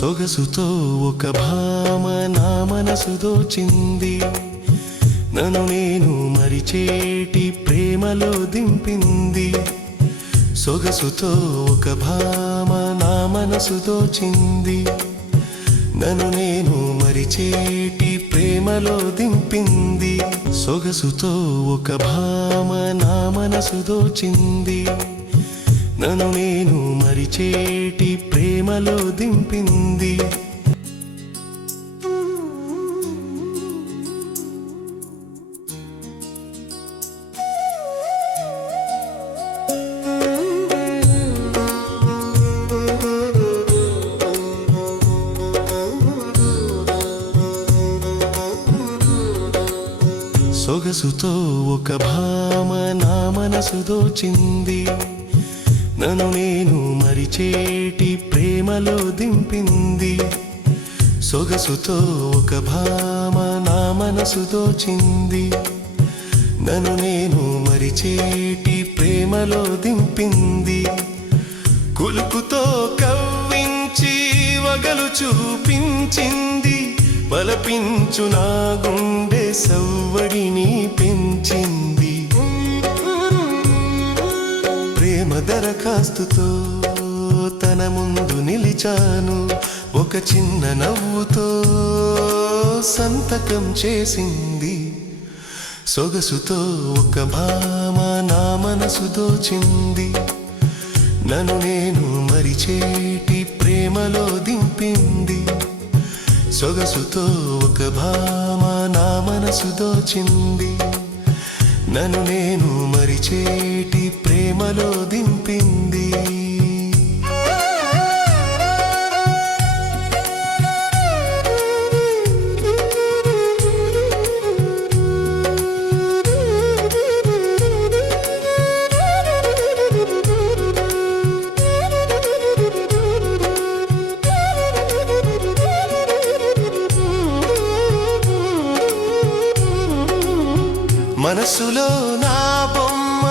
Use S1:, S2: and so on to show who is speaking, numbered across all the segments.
S1: సొగసుతో ఒక భామ నా మనసు దోచింది. నన్ను నేను మరిచేటి ప్రేమలో దింపింది. సొగసుతో ఒక భామ నా మనసు దోచింది. నన్ను నేను మరిచేటి ప్రేమలో దింపింది. సొగసుతో ఒక భామ నా మనసు దోచింది. నన్ను నేను మరిచేటి ప్రేమలో దింపింది. సొగసుతో ఒక భామ నా మనసు దోచింది. నన్ను నేను మరిచేటి ప్రేమలో దింపింది. సొగసుతో ఒక భామ నా మనసు దోచింది. నన్ను నేను మరిచేటి ప్రేమలో దింపింది. కులుకుతో కవ్వించి వగలు చూపించింది. బలపించు నా గుండె సవ్వడిని పెంచింది. దరఖాస్తుతో తన ముందు నిలిచాను. ఒక చిన్న నవ్వుతో సంతకం చేసింది. సొగసుతో ఒక భామ నా మనసు దోచింది. నన్ను నేను మరిచేటి ప్రేమలో దింపింది. సొగసుతో ఒక భామ నా మనసు దోచింది. నన్ను నేను మరిచేటి ప్రేమలో దింపింది. మనసులో నా బొమ్మ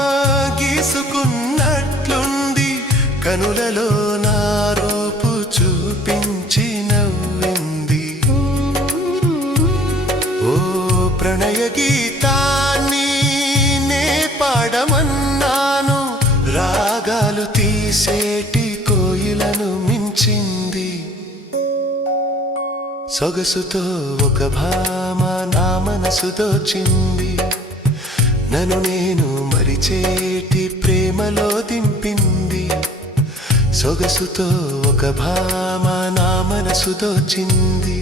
S1: గీసుకున్నట్లుంది. కనులలో నా రూపు చూపించి నవ్వింది. ఓ ప్రణయ గీతాన్ని నే పాడమన్నాను. రాగాలు తీసేటి కోయిలను మించింది. సొగసుతో ఒక భామ నా మనసు దోచింది. నన్ను నేను మరిచేటి ప్రేమలో దింపింది. సొగసుతో ఒక భామ నా మనసు దోచింది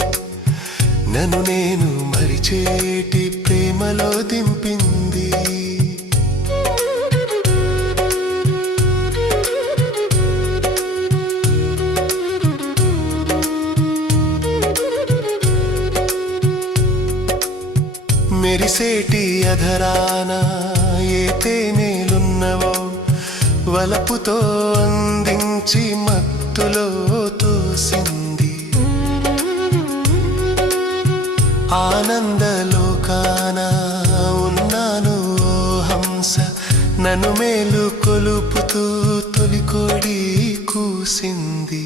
S1: నన్ను నేను మరిచేటి మెరిసేటి అధరాన ఏ తేనెలున్నవో వలపుతో అందించి మత్తులో తోసింది. ఆనందలోకాన ఉన్నాను హంస నన్ను మేలు కొలుపుతూ తొలికోడి కూసింది.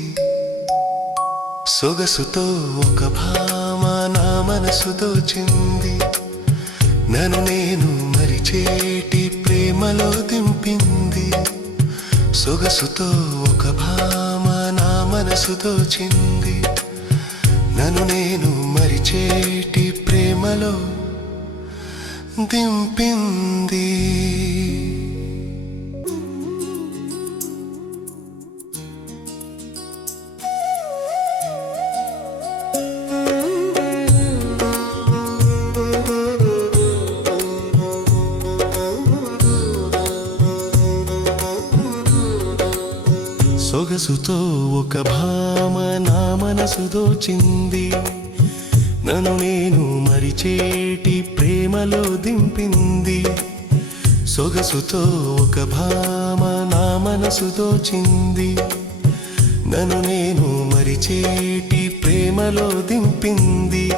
S1: సొగసుతో ఒక భామ నా మనసు దోచింది. నన్ను నేను మరిచేటి ప్రేమలో దింపింది. సొగసుతో ఒక భామ నా మనసు దోచింది నన్ను నేను మరిచేటి ప్రేమలో దింపింది. సొగసుతో ఒక భామ నా మనసు దోచింది. నన్ను నేను మరిచేటి ప్రేమలో దింపింది. సొగసుతో ఒక భామ నా మనసు దోచింది. నన్ను నేను మరిచేటి ప్రేమలో దింపింది.